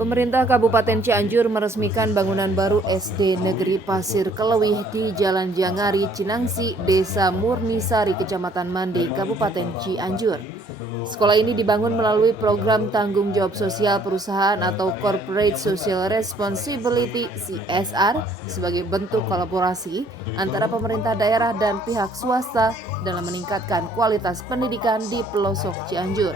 Pemerintah Kabupaten Cianjur meresmikan bangunan baru SD Negeri Pasir Kelewih di Jalan Jangari, Cinangsi, Desa Murnisari, Kecamatan Mande, Kabupaten Cianjur. Sekolah ini dibangun melalui program tanggung jawab sosial perusahaan atau Corporate Social Responsibility (CSR) sebagai bentuk kolaborasi antara pemerintah daerah dan pihak swasta dalam meningkatkan kualitas pendidikan di pelosok Cianjur.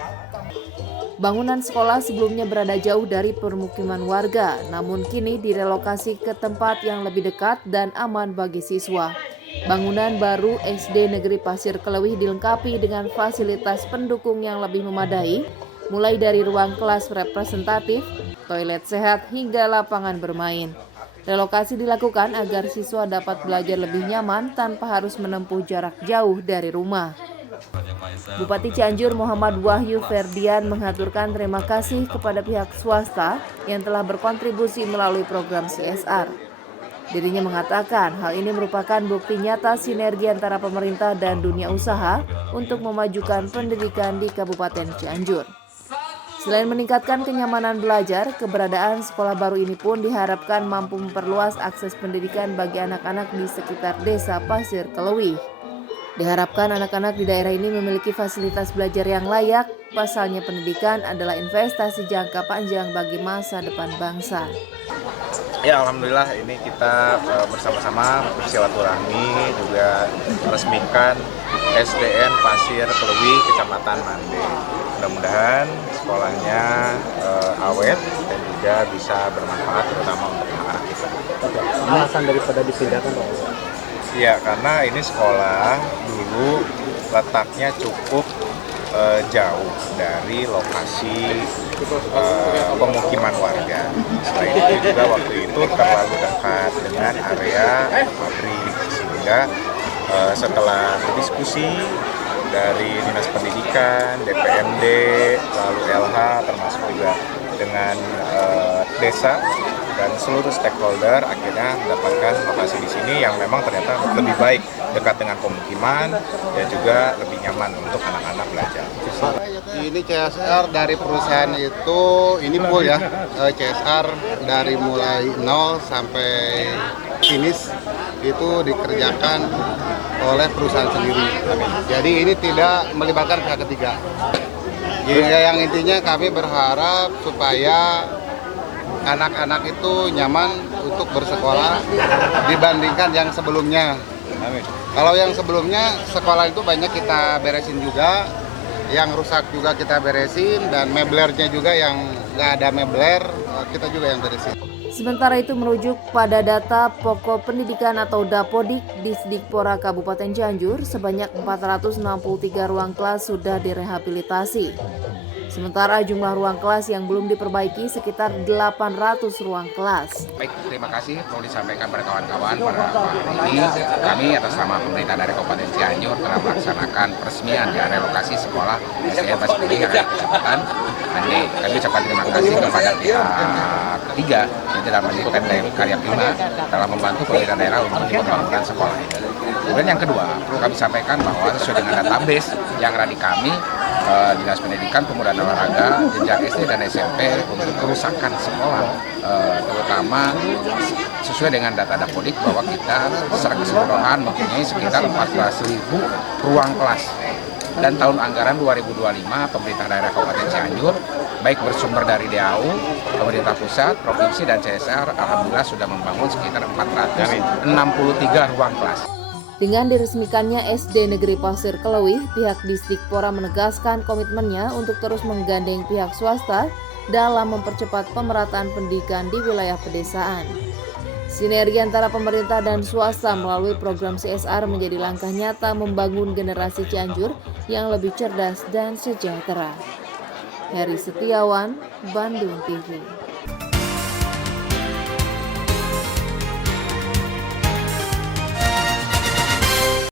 Bangunan sekolah sebelumnya berada jauh dari permukiman warga, namun kini direlokasi ke tempat yang lebih dekat dan aman bagi siswa. Bangunan baru SD Negeri Pasir Kelewih dilengkapi dengan fasilitas pendukung yang lebih memadai, mulai dari ruang kelas representatif, toilet sehat, hingga lapangan bermain. Relokasi dilakukan agar siswa dapat belajar lebih nyaman tanpa harus menempuh jarak jauh dari rumah. Bupati Cianjur Muhammad Wahyu Ferdian mengaturkan terima kasih kepada pihak swasta yang telah berkontribusi melalui program CSR. Dirinya mengatakan hal ini merupakan bukti nyata sinergi antara pemerintah dan dunia usaha untuk memajukan pendidikan di Kabupaten Cianjur. Selain meningkatkan kenyamanan belajar, keberadaan sekolah baru ini pun diharapkan mampu memperluas akses pendidikan bagi anak-anak di sekitar Desa Pasir Kelewih. Diharapkan anak-anak di daerah ini memiliki fasilitas belajar yang layak. Pasalnya pendidikan adalah investasi jangka panjang bagi masa depan bangsa. Ya, alhamdulillah ini kita bersama-sama bersilaturahmi juga meresmikan SDN Pasir Kelewih Kecamatan Mande. Mudah-mudahan sekolahnya awet dan juga bisa bermanfaat terutama untuk anak-anak kita. Alasan daripada dipindahkan Pak? Ya, karena ini sekolah dulu letaknya cukup jauh dari lokasi pemukiman warga. Selain itu juga waktu itu terlalu dekat dengan area pabrik, sehingga setelah berdiskusi dari Dinas Pendidikan, DPMD, lalu LH, termasuk juga dengan desa dan seluruh stakeholder, akhirnya mendapatkan lokasi di sini yang memang ternyata lebih baik, dekat dengan pemukiman dan juga lebih nyaman untuk anak-anak belajar. Ini CSR dari perusahaan itu, ini full ya, CSR dari mulai 0 sampai finish itu dikerjakan oleh perusahaan sendiri. Jadi ini tidak melibatkan pihak ketiga. Jadi yang intinya kami berharap supaya anak-anak itu nyaman untuk bersekolah dibandingkan yang sebelumnya. Kalau yang sebelumnya sekolah itu banyak kita beresin juga, yang rusak juga kita beresin, dan meblernya juga yang nggak ada mebler kita juga yang beresin. Sementara itu merujuk pada data Pokok Pendidikan atau Dapodik Disdikpora Kabupaten Cianjur, sebanyak 463 ruang kelas sudah direhabilitasi. Sementara jumlah ruang kelas yang belum diperbaiki sekitar 800 ruang kelas. Baik, terima kasih perlu disampaikan pada kawan-kawan pada hari ini. Kami atas nama pemerintah dari Kabupaten Cianjur telah melaksanakan peresmian dan relokasi sekolah SDN Pasir Kelewih yang ada di Kecamatan Mande. Kami ucapkan terima kasih kepada pihak ketiga yang dalam hal ini PT Karya Prima telah membantu pemerintah daerah untuk pembangunan sekolah ini. Kemudian yang kedua, perlu kami sampaikan bahwa sesuai dengan database yang ada di kami, Dinas Pendidikan, Pemuda dan Olahraga, jenjang SD dan SMP untuk kerusakan sekolah, terutama sesuai dengan data Dapodik bahwa kita secara keseluruhan mempunyai sekitar 14.000 ruang kelas. Dan tahun anggaran 2025 pemerintah daerah Kabupaten Cianjur baik bersumber dari DAU, pemerintah pusat, provinsi dan CSR, alhamdulillah sudah membangun sekitar 463 ruang kelas. Dengan diresmikannya SD Negeri Pasir Kelewih, pihak Disdikpora menegaskan komitmennya untuk terus menggandeng pihak swasta dalam mempercepat pemerataan pendidikan di wilayah pedesaan. Sinergi antara pemerintah dan swasta melalui program CSR menjadi langkah nyata membangun generasi Cianjur yang lebih cerdas dan sejahtera. Heri Setiawan, Bandung TV.